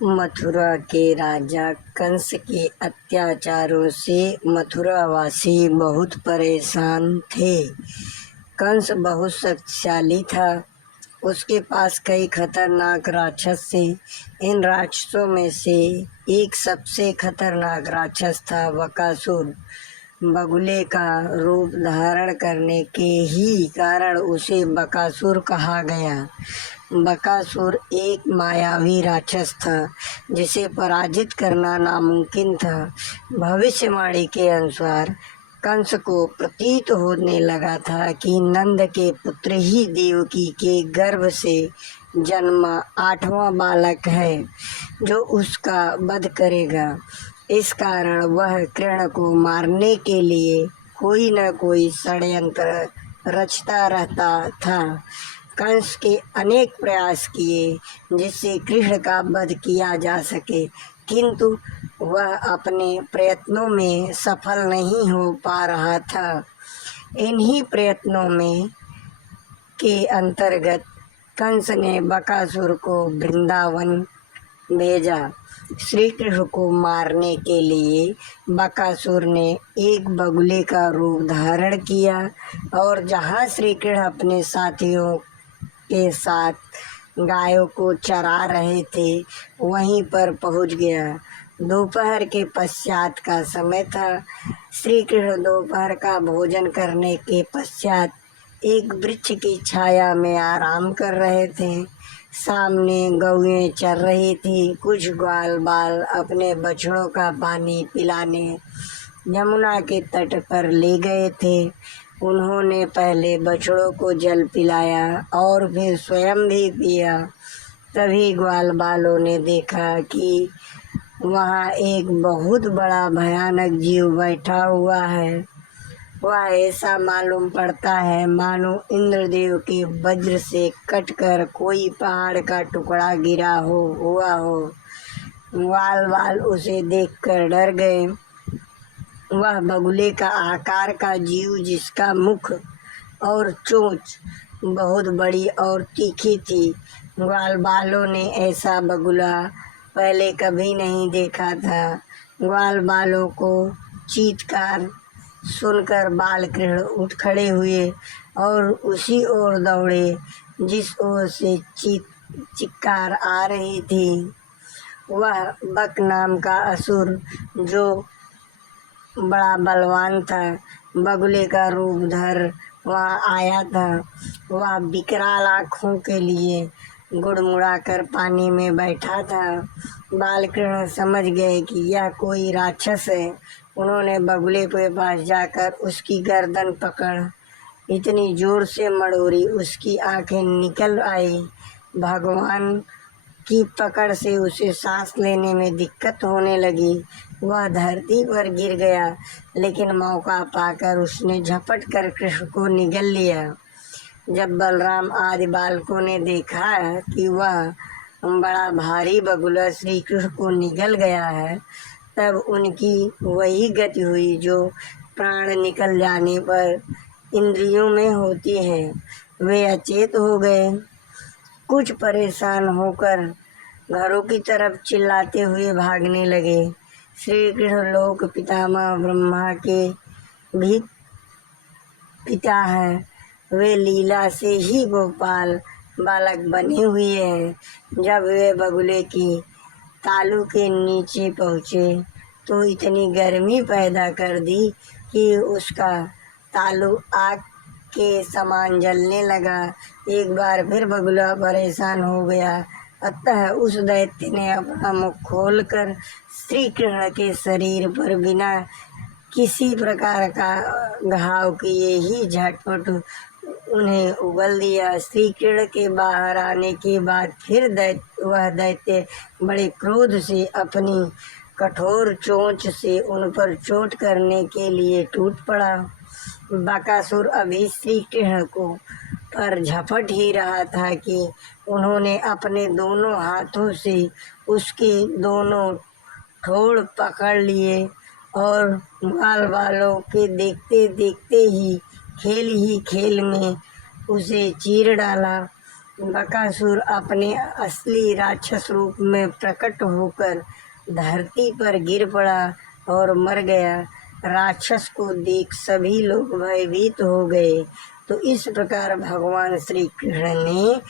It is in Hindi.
मथुरा के राजा कंस के अत्याचारों से मथुरावासी बहुत परेशान थे। कंस बहुत शक्तिशाली था। उसके पास कई खतरनाक राक्षस थे। इन राक्षसों में से एक सबसे खतरनाक राक्षस था बकासुर। बगुले का रूप धारण करने के ही कारण उसे बकासुर कहा गया। बकासुर एक मायावी राक्षस था जिसे पराजित करना नामुमकिन था। भविष्यवाणी के अनुसार कंस को प्रतीत होने लगा था कि नंद के पुत्र ही देवकी के गर्भ से जन्मा 8वां बालक है जो उसका वध करेगा। इस कारण वह कृष्ण को मारने के लिए कोई न कोई षड्यंत्र रचता रहता था। कंस के अनेक प्रयास किए जिससे कृष्ण का वध किया जा सके, किंतु वह अपने प्रयत्नों में सफल नहीं हो पा रहा था। इन्हीं प्रयत्नों में के अंतर्गत कंस ने बकासुर को वृंदावन भेजा। श्री कृष्ण को मारने के लिए बकासुर ने एक बगुले का रूप धारण किया और जहाँ श्री कृष्ण अपने साथियों के साथ गायों को चरा रहे थे वहीं पर पहुंच गया। दोपहर के पश्चात का समय था। श्री कृष्ण दोपहर का भोजन करने के पश्चात एक वृक्ष की छाया में आराम कर रहे थे। सामने गौएं चर रही थी। कुछ ग्वाल बाल अपने बछड़ों का पानी पिलाने यमुना के तट पर ले गए थे। उन्होंने पहले बछड़ों को जल पिलाया और फिर स्वयं भी पिया। तभी ग्वाल बालों ने देखा कि वहाँ एक बहुत बड़ा भयानक जीव बैठा हुआ है। वह ऐसा मालूम पड़ता है मानो इंद्रदेव के वज्र से कटकर कोई पहाड़ का टुकड़ा गिरा हुआ हो। ग्वाल बाल उसे देखकर डर गए। वह बगुले का आकार का जीव जिसका मुख और चोंच बहुत बड़ी और तीखी थी। ग्वाल बालों ने ऐसा बगुला पहले कभी नहीं देखा था। ग्वाल बालों को चीत्कार सुनकर बाल कृष्ण उठ खड़े हुए और उसी ओर दौड़े जिस ओर से चिक्कार आ रही थी। वह बक नाम का असुर जो बड़ा बलवान था, बगुले का रूप धर वहाँ आया था। वह विकराल आँखों के लिए गुड़मुड़ा कर पानी में बैठा था। बालकृष्ण समझ गए कि यह कोई राक्षस है। उन्होंने बगुले के पास जाकर उसकी गर्दन पकड़ इतनी जोर से मड़ोरी उसकी आंखें निकल आई। भगवान की पकड़ से उसे सांस लेने में दिक्कत होने लगी। वह धरती पर गिर गया, लेकिन मौका पाकर उसने झपट कर कृष्ण को निगल लिया। जब बलराम आदि बालकों ने देखा कि वह बड़ा भारी बगुला श्री कृष्ण को निगल गया है, तब उनकी वही गति हुई जो प्राण निकल जाने पर इंद्रियों में होती है। वे अचेत हो गए। कुछ परेशान होकर घरों की तरफ चिल्लाते हुए भागने लगे। श्री कृष्ण लोक पितामह ब्रह्मा के भी पिता हैं। वे लीला से ही गोपाल बालक बने हुए हैं। जब वे बगुले की तालू के नीचे पहुँचे तो इतनी गर्मी पैदा कर दी कि उसका तालू आग के समान जलने लगा। एक बार फिर बगुला परेशान हो गया। अतः उस दैत्य ने अपना मुख खोलकर श्री कृष्ण के शरीर पर बिना किसी प्रकार का घाव किए ही झटपट उन्हें उगल दिया। श्री कृष्ण के बाहर आने के बाद फिर वह दैत्य बड़े क्रोध से अपनी कठोर चोंच से उन पर चोट करने के लिए टूट पड़ा। बकासुर अभी श्री कृष्ण को पर झपट ही रहा था कि उन्होंने अपने दोनों हाथों से उसके दोनों ठोड़ पकड़ लिए और ग्वाल बालों के देखते देखते ही खेल में उसे चीर डाला। बकासुर अपने असली राक्षस रूप में प्रकट होकर धरती पर गिर पड़ा और मर गया। राक्षस को देख सभी लोग भयभीत हो गए। तो इस प्रकार भगवान श्री कृष्ण ने